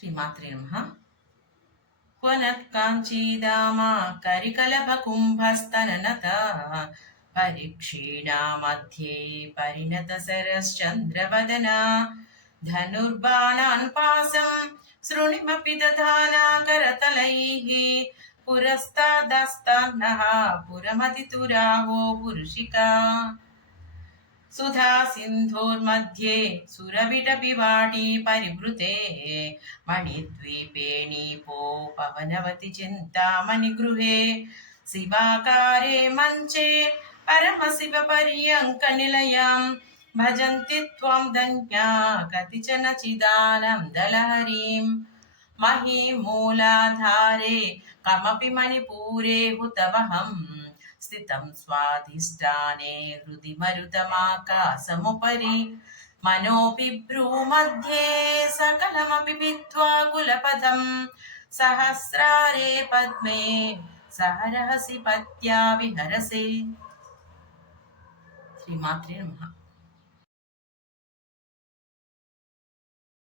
శ్రీమాత్రే నమః. క్వనత్కాంచీదామా కరికలభకుంభస్తననత పరిక్షీణా మధ్యే పరిణత సరశ్చంద్రవదనా ధనుర్బాణాన్ పాసం శృణిమపి దధానా కరతలైః పురస్తాదస్తాన్నః పురమతితురావో పురుషికా సుధా సింధోర్मध्ये సురవిటపివాటి పరివృతే మణిద్వీపే నీపో పవనవతి చింతామణి గృహే శివాకారే మంచే పరమశివ పర్యంక నిలయం భజంతి త్వం ధన్యా కతిచన చిదానందలహరీం మహీమూలాధారే కమపి మణిపూరే హుతవహం స్థితం స్వాధిష్టానే హృది మరుతమాకాశముపరి మనోపి భ్రూमध्ये సకలమపి భిత్వా కులపదం సహస్రారే పద్మే సహరహసి పత్యా విహరసే. శ్రీమాత్రే నమః.